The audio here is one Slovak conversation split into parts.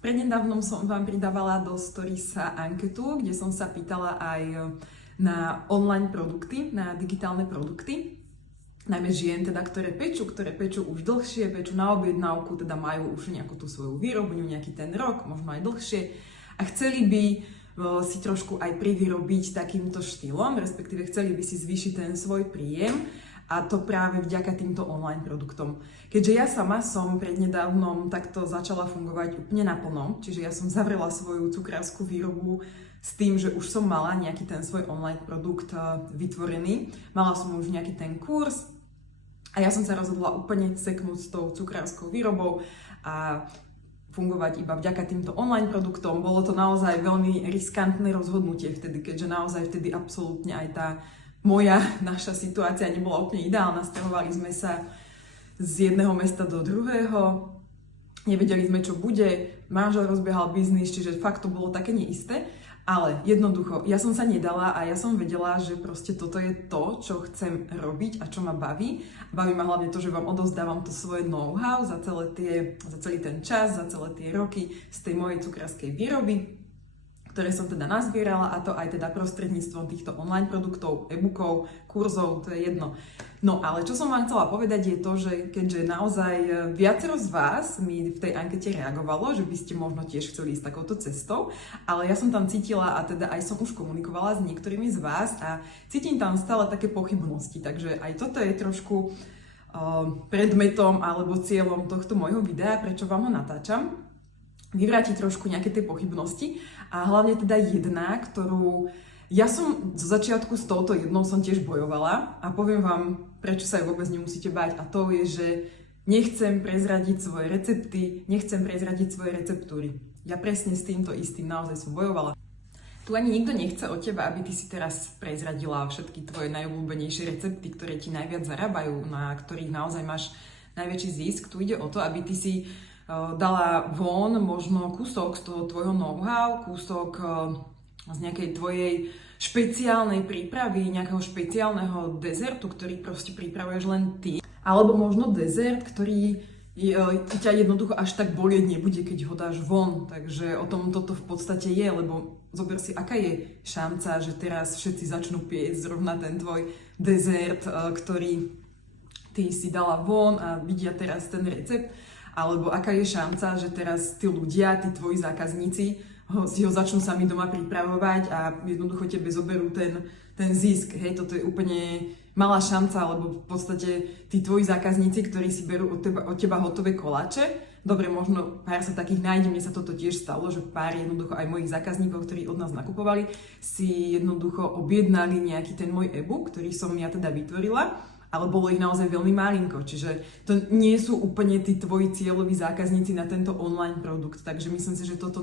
Prednedávnom som vám pridávala do Storiesa anketu, kde som sa pýtala aj na online produkty, na digitálne produkty, najmä žien, teda, ktoré pečú už dlhšie, pečú na objednávku, teda majú už nejakú tú svoju výrobňu, nejaký ten rok, možno aj dlhšie a chceli by si trošku aj privyrobiť takýmto štýlom, respektíve chceli by si zvýšiť ten svoj príjem. A to práve vďaka týmto online produktom. Keďže ja sama som prednedávnom takto začala fungovať úplne naplno, čiže ja som zavrela svoju cukrárskú výrobu s tým, že už som mala nejaký ten svoj online produkt vytvorený. Mala som už nejaký ten kurz a ja som sa rozhodla úplne seknúť s tou cukrárskou výrobou a fungovať iba vďaka týmto online produktom. Bolo to naozaj veľmi riskantné rozhodnutie vtedy, keďže naozaj vtedy absolútne aj tá naša situácia nebola úplne ideálna. Sťahovali sme sa z jedného mesta do druhého, nevedeli sme, čo bude, manžel rozbiehal biznis, čiže fakt to bolo také neisté, ale jednoducho, ja som sa nedala a ja som vedela, že proste toto je to, čo chcem robiť a čo ma baví. Baví ma hlavne to, že vám odovzdávam to svoje know-how za celý ten čas, za celé tie roky z tej mojej cukrárskej výroby, ktoré som teda nazbierala, a to aj teda prostredníctvom týchto online produktov, e-bookov, kurzov, to je jedno. No ale čo som vám chcela povedať je to, že keďže naozaj viacero z vás mi v tej ankete reagovalo, že by ste možno tiež chceli ísť takouto cestou, ale ja som tam cítila a teda aj som už komunikovala s niektorými z vás a cítim tam stále také pochybnosti, takže aj toto je trošku predmetom alebo cieľom tohto môjho videa, prečo vám ho natáčam. Vyvrátiť trošku nejaké tie pochybnosti a hlavne teda jedna, ktorú ja som zo začiatku s touto jednou som tiež bojovala a poviem vám, prečo sa aj vôbec nemusíte báť, a to je, že nechcem prezradiť svoje recepty, nechcem prezradiť svoje receptúry. Ja presne s týmto istým naozaj som bojovala. Tu ani nikto nechce od teba, aby ty si teraz prezradila všetky tvoje najobľúbenejšie recepty, ktoré ti najviac zarábajú, na ktorých naozaj máš najväčší zisk. Tu ide o to, aby ty si dala von možno kúsok z toho tvojho know-how, kúsok z nejakej tvojej špeciálnej prípravy, nejakého špeciálneho dezertu, ktorý proste pripravuješ len ty. Alebo možno dezert, ktorý ťa jednoducho až tak bolieť nebude, keď ho dáš von. Takže o tom toto v podstate je, lebo zober si, aká je šanca, že teraz všetci začnú piecť zrovna ten tvoj dezert, ktorý ty si dala von a vidia teraz ten recept. Alebo aká je šanca, že teraz tí ľudia, tí tvoji zákazníci si ho začnú sami doma pripravovať a jednoducho tebe zoberú ten zisk. Hej, toto je úplne malá šanca, lebo v podstate tí tvoji zákazníci, ktorí si berú od teba hotové koláče, dobre, možno pár sa takých nájde, mne sa toto tiež stalo, že pár jednoducho aj mojich zákazníkov, ktorí od nás nakupovali, si jednoducho objednali nejaký ten môj e-book, ktorý som ja teda vytvorila, ale bolo ich naozaj veľmi malinko, čiže to nie sú úplne tí tvoji cieľoví zákazníci na tento online produkt, takže myslím si, že tohto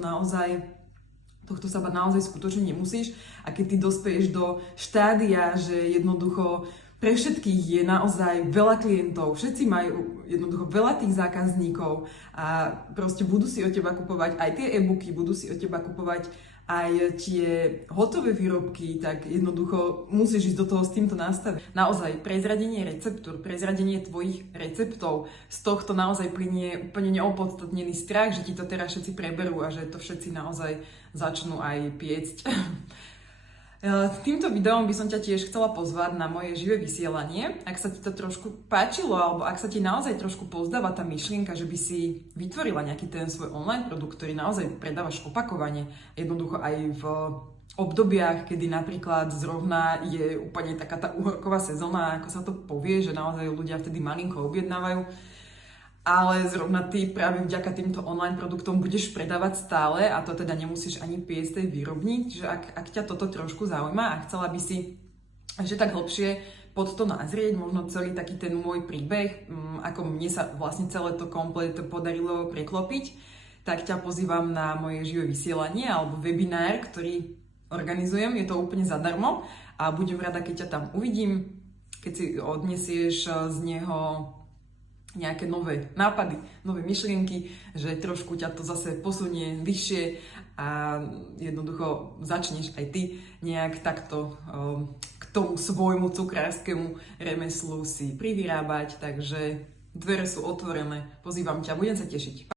sa bať naozaj skutočne nemusíš, a keď ty dospeješ do štádia, že jednoducho pre všetkých je naozaj veľa klientov, všetci majú jednoducho veľa tých zákazníkov a proste budú si od teba kupovať aj tie e-booky, budú si od teba kupovať aj tie hotové výrobky, tak jednoducho musíš ísť do toho s týmto nastavením. Naozaj prezradenie receptúr, prezradenie tvojich receptov, z tohto naozaj plynie úplne neopodstatnený strach, že ti to teraz všetci preberú a že to všetci naozaj začnú aj piecť. Týmto videom by som ťa tiež chcela pozvať na moje živé vysielanie. Ak sa ti to trošku páčilo, alebo ak sa ti naozaj trošku pozdáva tá myšlienka, že by si vytvorila nejaký ten svoj online produkt, ktorý naozaj predávaš opakovane, jednoducho aj v obdobiach, kedy napríklad zrovna je úplne taká tá uhorková sezóna, ako sa to povie, že naozaj ľudia vtedy malinko objednávajú, ale zrovna ty práve vďaka týmto online produktom budeš predávať stále a to teda nemusíš ani piecť tej výrobni. Čiže ak ťa toto trošku zaujíma a chcela by si ešte tak hlbšie pod to nazrieť, možno celý taký ten môj príbeh, ako mne sa vlastne celé to komplet podarilo preklopiť, tak ťa pozývam na moje živé vysielanie alebo webinár, ktorý organizujem. Je to úplne zadarmo a budem rada, keď ťa tam uvidím, keď si odnesieš z neho nejaké nové nápady, nové myšlienky, že trošku ťa to zase posunie vyššie a jednoducho začneš aj ty nejak takto k tomu svojmu cukrárskému remeslu si privyrábať, takže dvere sú otvorené, pozývam ťa, budem sa tešiť.